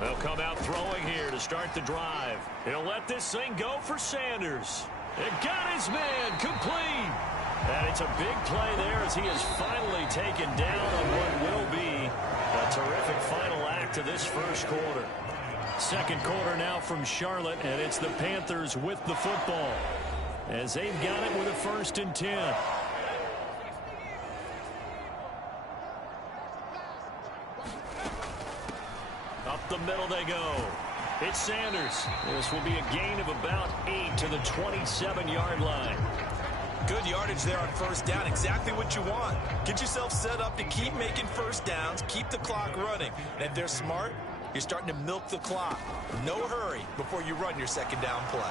They'll come out throwing here to start the drive. He'll let this thing go for Sanders. It got his man complete. And it's a big play there as he is finally taken down on what will be a terrific final act of this first quarter. Second quarter now from Charlotte, and it's the Panthers with the football as they've got it with a 1st and 10. Up the middle they go. It's Sanders. This will be a gain of about 8 to the 27-yard line. Good yardage there on first down. Exactly what you want. Get yourself set up to keep making first downs, keep the clock running. And if they're smart, you're starting to milk the clock. No hurry before you run your second down play.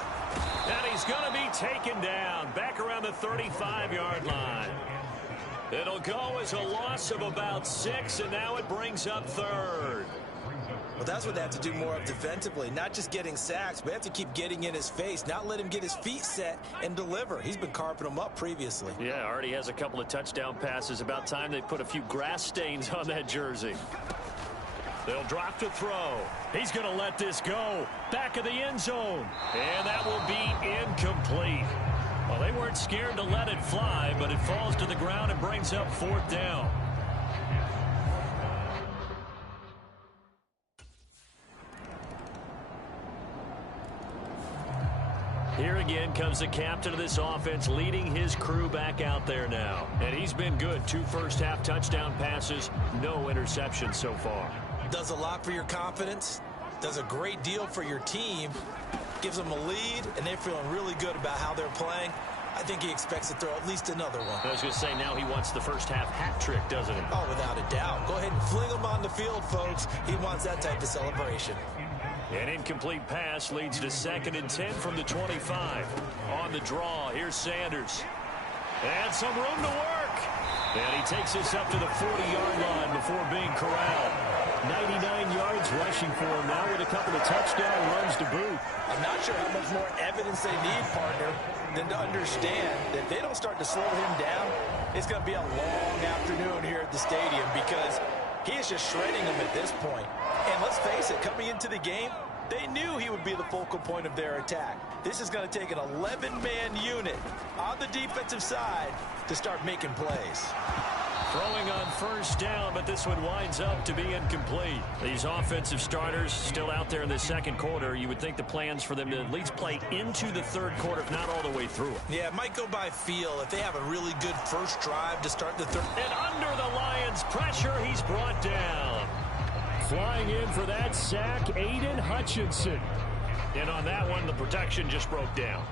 And he's going to be taken down back around the 35-yard line. It'll go as a loss of about 6, and now it brings up 3rd. Well, that's what they have to do more of defensively, not just getting sacks, but have to keep getting in his face, not let him get his feet set and deliver. He's been carving them up previously. Yeah, already has a couple of touchdown passes. About time they put a few grass stains on that jersey. They'll drop to throw. He's going to let this go. Back of the end zone. And that will be incomplete. Well, they weren't scared to let it fly, but it falls to the ground and brings up 4th down. Here again comes the captain of this offense, leading his crew back out there now. And he's been good. 2 first-half touchdown passes, no interceptions so far. Does a lot for your confidence, does a great deal for your team, gives them a lead, and they're feeling really good about how they're playing. I think he expects to throw at least another one. I was going to say, now he wants the first-half hat trick, doesn't he? Oh, without a doubt. Go ahead and fling him on the field, folks. He wants that type of celebration. An incomplete pass leads to 2nd and 10 from the 25. On the draw, here's Sanders. And some room to work. And he takes this up to the 40-yard line before being corralled. 99 yards rushing for him now with a couple of touchdown runs to boot. I'm not sure how much more evidence they need, partner, than to understand that if they don't start to slow him down, it's going to be a long afternoon here at the stadium because he is just shredding them at this point. And let's face it, coming into the game, they knew he would be the focal point of their attack. This is going to take an 11-man unit on the defensive side to start making plays. Throwing on first down, but this one winds up to be incomplete. These offensive starters still out there in the second quarter. You would think the plans for them to at least play into the 3rd quarter, if not all the way through it. Yeah, it might go by feel if they have a really good first drive to start the 3rd. And under the Lions' pressure, he's brought down. Flying in for that sack, Aiden Hutchinson. And on that one, the protection just broke down.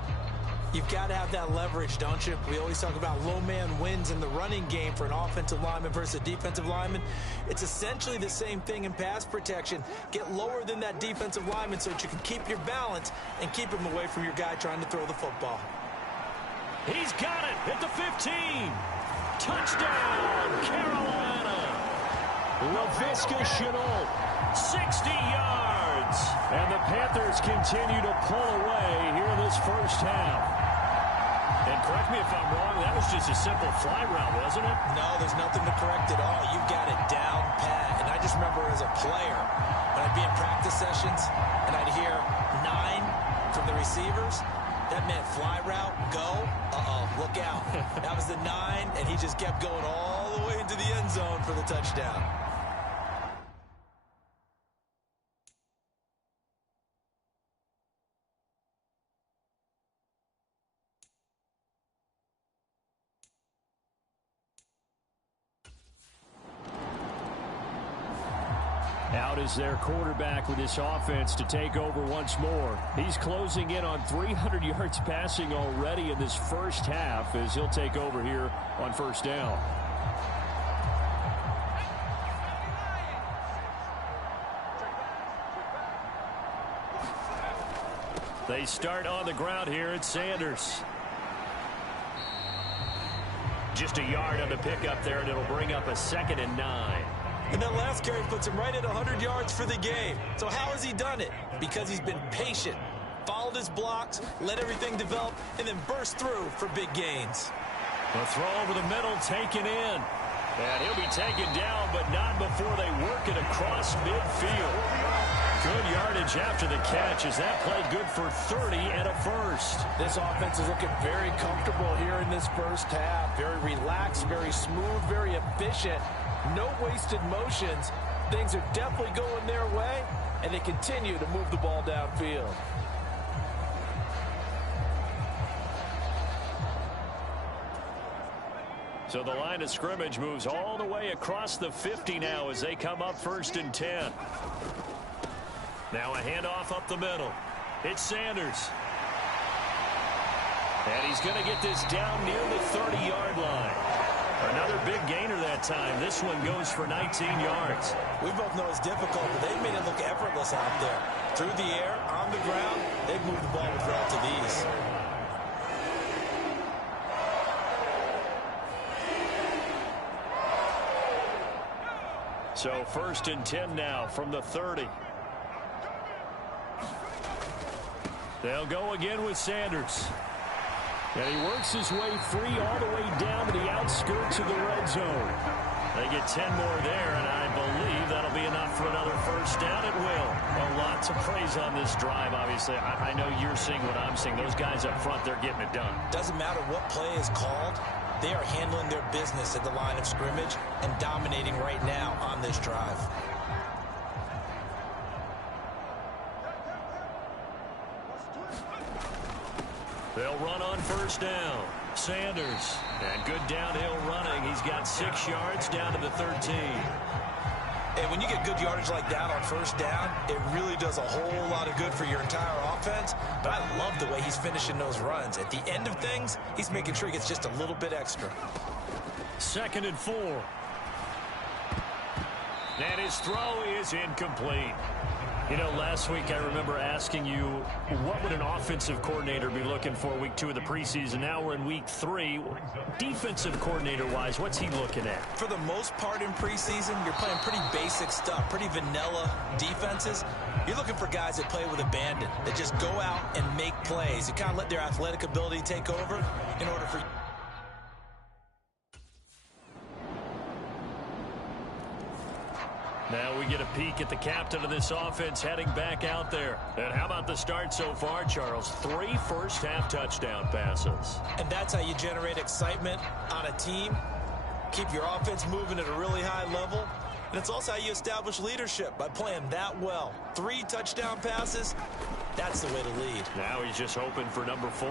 You've got to have that leverage, don't you? We always talk about low man wins in the running game for an offensive lineman versus a defensive lineman. It's essentially the same thing in pass protection. Get lower than that defensive lineman so that you can keep your balance and keep him away from your guy trying to throw the football. He's got it at the 15. Touchdown, Carolina. LaVisca Chenault, 60 yards. And the Panthers continue to pull away here in this first half. And correct me if I'm wrong, that was just a simple fly route, wasn't it? No, there's nothing to correct at all. You've got it down pat. And I just remember as a player, when I'd be in practice sessions and I'd hear 9 from the receivers, That meant fly route, go. Look out. That was the 9, and he just kept going all the way into the end zone for the touchdown. Out is their quarterback with this offense to take over once more. He's closing in on 300 yards passing already in this first half as he'll take over here on first down. They start on the ground here at Sanders. Just a yard on the pickup there, and it'll bring up a 2nd and 9. And that last carry puts him right at 100 yards for the game. So how has he done it? Because he's been patient, followed his blocks, let everything develop, and then burst through for big gains. The throw over the middle taken in. And he'll be taken down, but not before they work it across midfield. Good yardage after the catch as that play good for 30 and a first. This offense is looking very comfortable here in this first half. Very relaxed, very smooth, very efficient. No wasted motions. Things are definitely going their way, and they continue to move the ball downfield. So the line of scrimmage moves all the way across the 50 now as they come up 1st and 10. Now a handoff up the middle. It's Sanders. And he's going to get this down near the 30-yard line. Another big gainer that time. This one goes for 19 yards. We both know it's difficult, but they've made it look effortless out there. Through the air, on the ground, they've moved the ball with relative ease. So 1st and 10 now from the 30. They'll go again with Sanders. And he works his way free all the way down to the outskirts of the red zone. They get 10 more there, and I believe that'll be enough for another first down. It will. A lot to praise on this drive, obviously. I know you're seeing what I'm seeing. Those guys up front, they're getting it done. Doesn't matter what play is called. They are handling their business at the line of scrimmage and dominating right now on this drive. They'll run on first down. Sanders. And good downhill running. He's got 6 yards down to the 13. And when you get good yardage like that on first down, it really does a whole lot of good for your entire offense. But I love the way he's finishing those runs. At the end of things, he's making sure he gets just a little bit extra. 2nd and 4. And his throw is incomplete. You know, last week I remember asking you, what would an offensive coordinator be looking for week 2 of the preseason? Now we're in week 3. Defensive coordinator-wise, what's he looking at? For the most part in preseason, you're playing pretty basic stuff, pretty vanilla defenses. You're looking for guys that play with abandon, that just go out and make plays. You kind of let their athletic ability take over in order for... Now we get a peek at the captain of this offense heading back out there. And how about the start so far, Charles? 3 first-half touchdown passes. And that's how you generate excitement on a team. Keep your offense moving at a really high level. And it's also how you establish leadership, by playing that well. 3 touchdown passes, that's the way to lead. Now he's just hoping for number 4.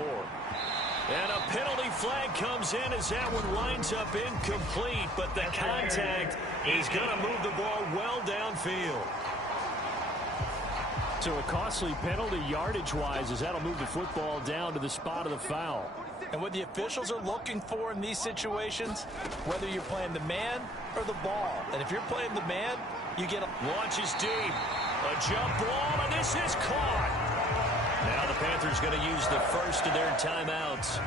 And a penalty flag comes in as that one winds up incomplete, but the contact is going to move the ball well downfield. So a costly penalty yardage-wise as that'll move the football down to the spot of the foul. And what the officials are looking for in these situations, whether you're playing the man or the ball. And if you're playing the man, you get a... Launches deep. A jump ball, and this is caught. Now the Panthers going to use the first of their timeouts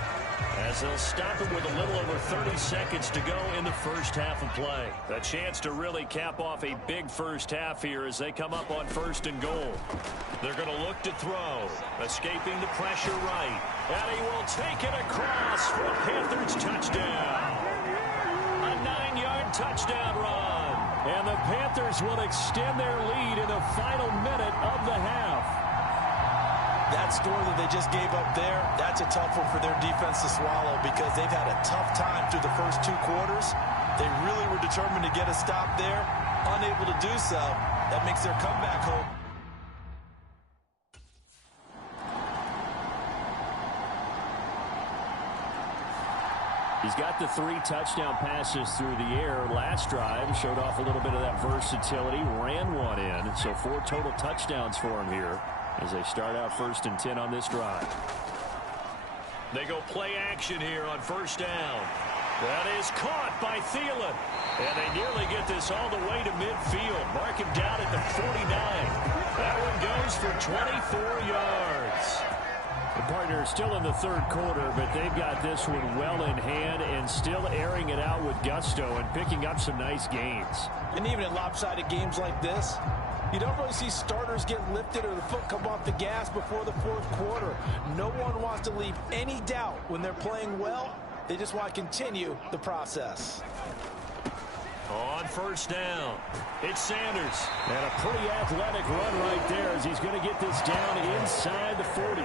as they'll stop it with a little over 30 seconds to go in the first half of play. A chance to really cap off a big first half here as they come up on 1st and goal. They're going to look to throw, escaping the pressure right. And he will take it across for a Panthers touchdown. A 9-yard touchdown run. And the Panthers will extend their lead in the final minute of the half. That score that they just gave up there, that's a tough one for their defense to swallow because they've had a tough time through the first 2 quarters. They really were determined to get a stop there, unable to do so. That makes their comeback hope. He's got the 3 touchdown passes through the air. Last drive showed off a little bit of that versatility, ran one in. So 4 total touchdowns for him here as they start out 1st and 10 on this drive. They go play action here on 1st down. That is caught by Thielen. And they nearly get this all the way to midfield. Mark him down at the 49. That one goes for 24 yards. The partner is still in the 3rd quarter, but they've got this one well in hand and still airing it out with gusto and picking up some nice gains. And even in lopsided games like this, you don't really see starters get lifted or the foot come off the gas before the 4th quarter. No one wants to leave any doubt when they're playing well. They just want to continue the process. On 1st down, it's Sanders. And a pretty athletic run right there as he's going to get this down inside the 40.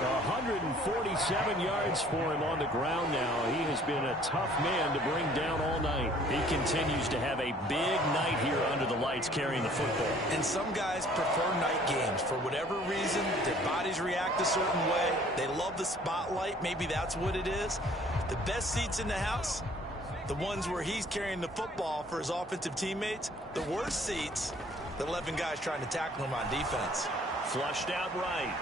147 yards for him on the ground now. He has been a tough man to bring down all night. He continues to have a big night here under the lights carrying the football. And some guys prefer night games. For whatever reason, their bodies react a certain way. They love the spotlight. Maybe that's what it is. The best seats in the house, the ones where he's carrying the football for his offensive teammates. The worst seats, the 11 guys trying to tackle him on defense. Flushed out right.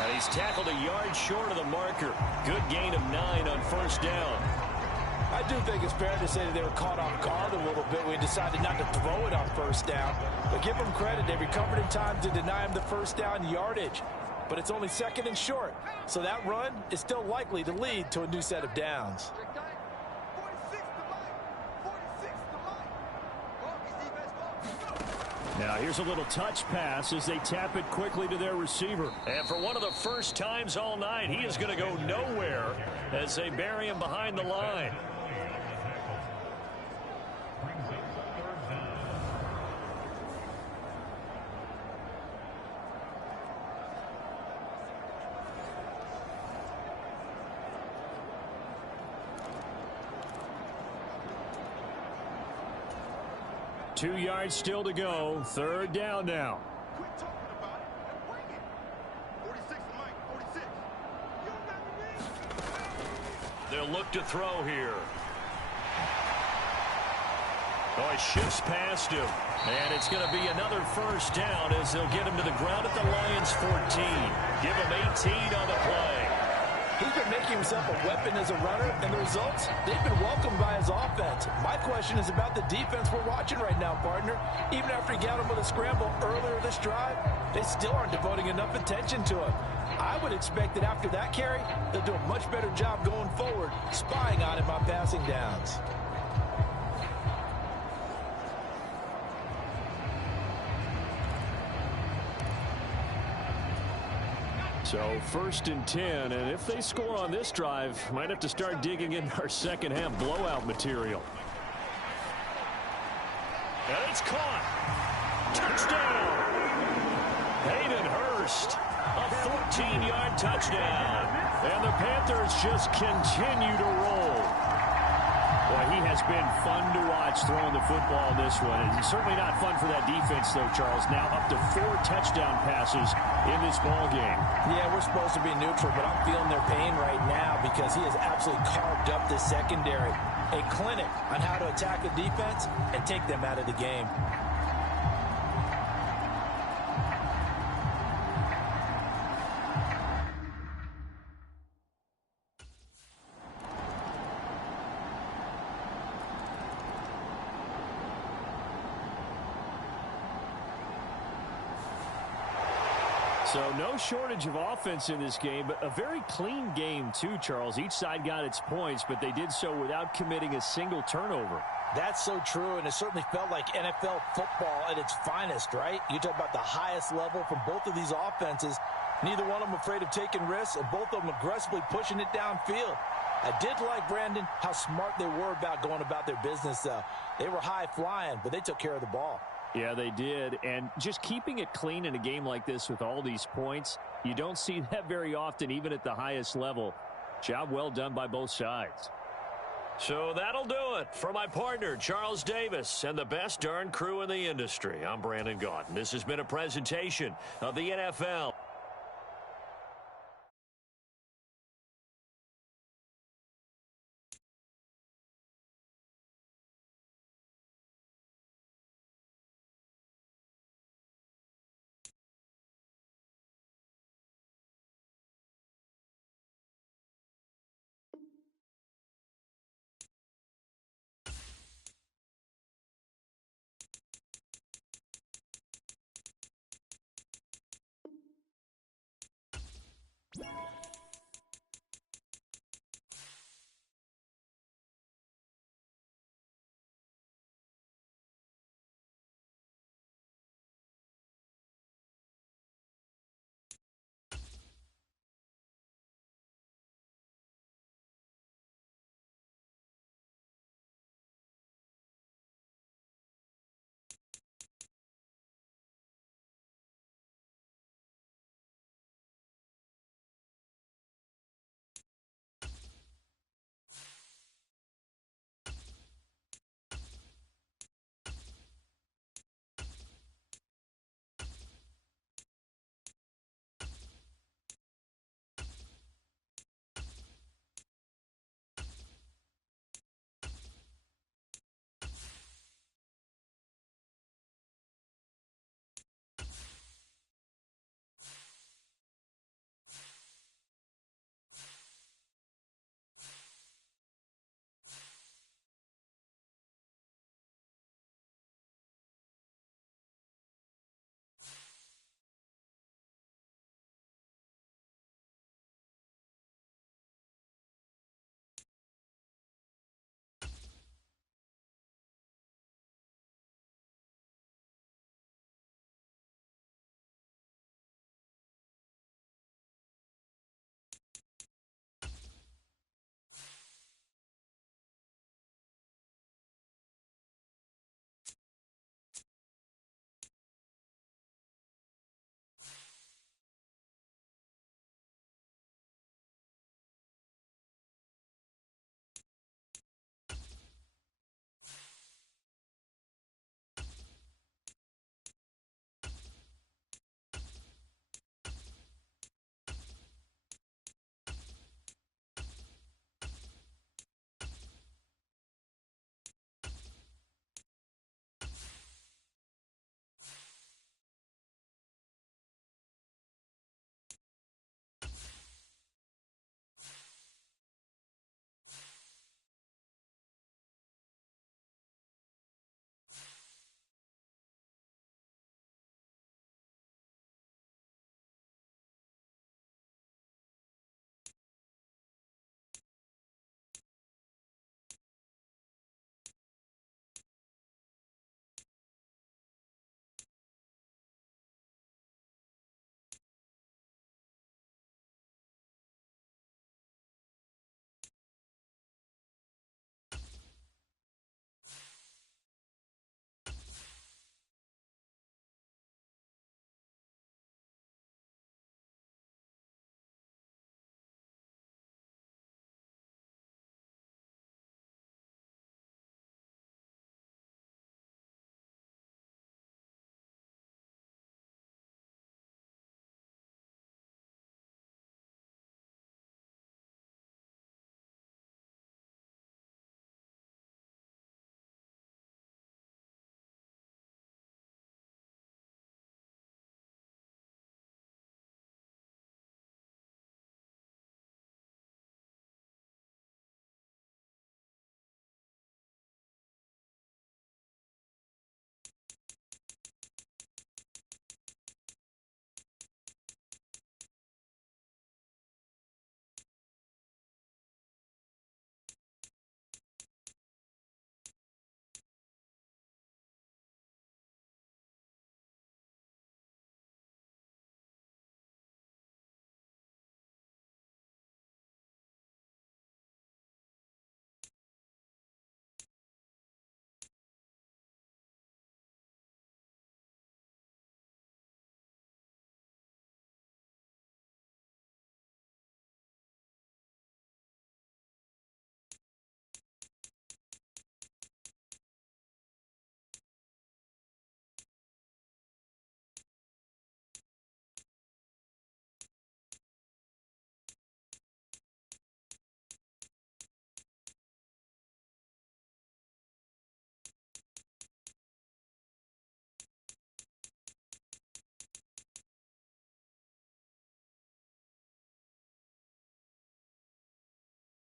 And he's tackled a yard short of the marker. Good gain of 9 on 1st down. I do think it's fair to say that they were caught off guard a little bit. We decided not to throw it on 1st down. But give them credit. They recovered in time to deny him the 1st down yardage. But it's only 2nd and short. So that run is still likely to lead to a new set of downs. Now here's a little touch pass as they tap it quickly to their receiver. And for one of the first times all night, he is going to go nowhere as they bury him behind the line. Two yards still to go. 3rd down now. They'll look to throw here. Oh, he shifts past him. And it's going to be another 1st down as they'll get him to the ground at the Lions' 14. Give him 18 on the play. He's been making himself a weapon as a runner, and the results, they've been welcomed by his offense. My question is about the defense we're watching right now, partner. Even after he got him with a scramble earlier this drive, they still aren't devoting enough attention to him. I would expect that after that carry, they'll do a much better job going forward, spying on him on passing downs. So 1st and 10, and if they score on this drive, might have to start digging in our 2nd half blowout material. And it's caught. Touchdown. Hayden Hurst, a 14-yard touchdown. And the Panthers just continue to roll. Boy, he has been fun to watch throwing the football in this one. And certainly not fun for that defense, though, Charles. Now up to 4 touchdown passes in this ball game. Yeah, we're supposed to be neutral, but I'm feeling their pain right now because he has absolutely carved up this secondary. A clinic on how to attack a defense and take them out of the game. So no shortage of offense in this game, but a very clean game too, Charles. Each side got its points, but they did so without committing a single turnover. That's so true, and it certainly felt like NFL football at its finest, right? You talk about the highest level from both of these offenses. Neither one of them afraid of taking risks, and both of them aggressively pushing it downfield. I did like, Brandon, how smart they were about going about their business, though. They were high-flying, but they took care of the ball. Yeah, they did. And just keeping it clean in a game like this with all these points, you don't see that very often, even at the highest level. Job well done by both sides. So that'll do it for my partner, Charles Davis, and the best darn crew in the industry. I'm Brandon Gaudin. This has been a presentation of the NFL.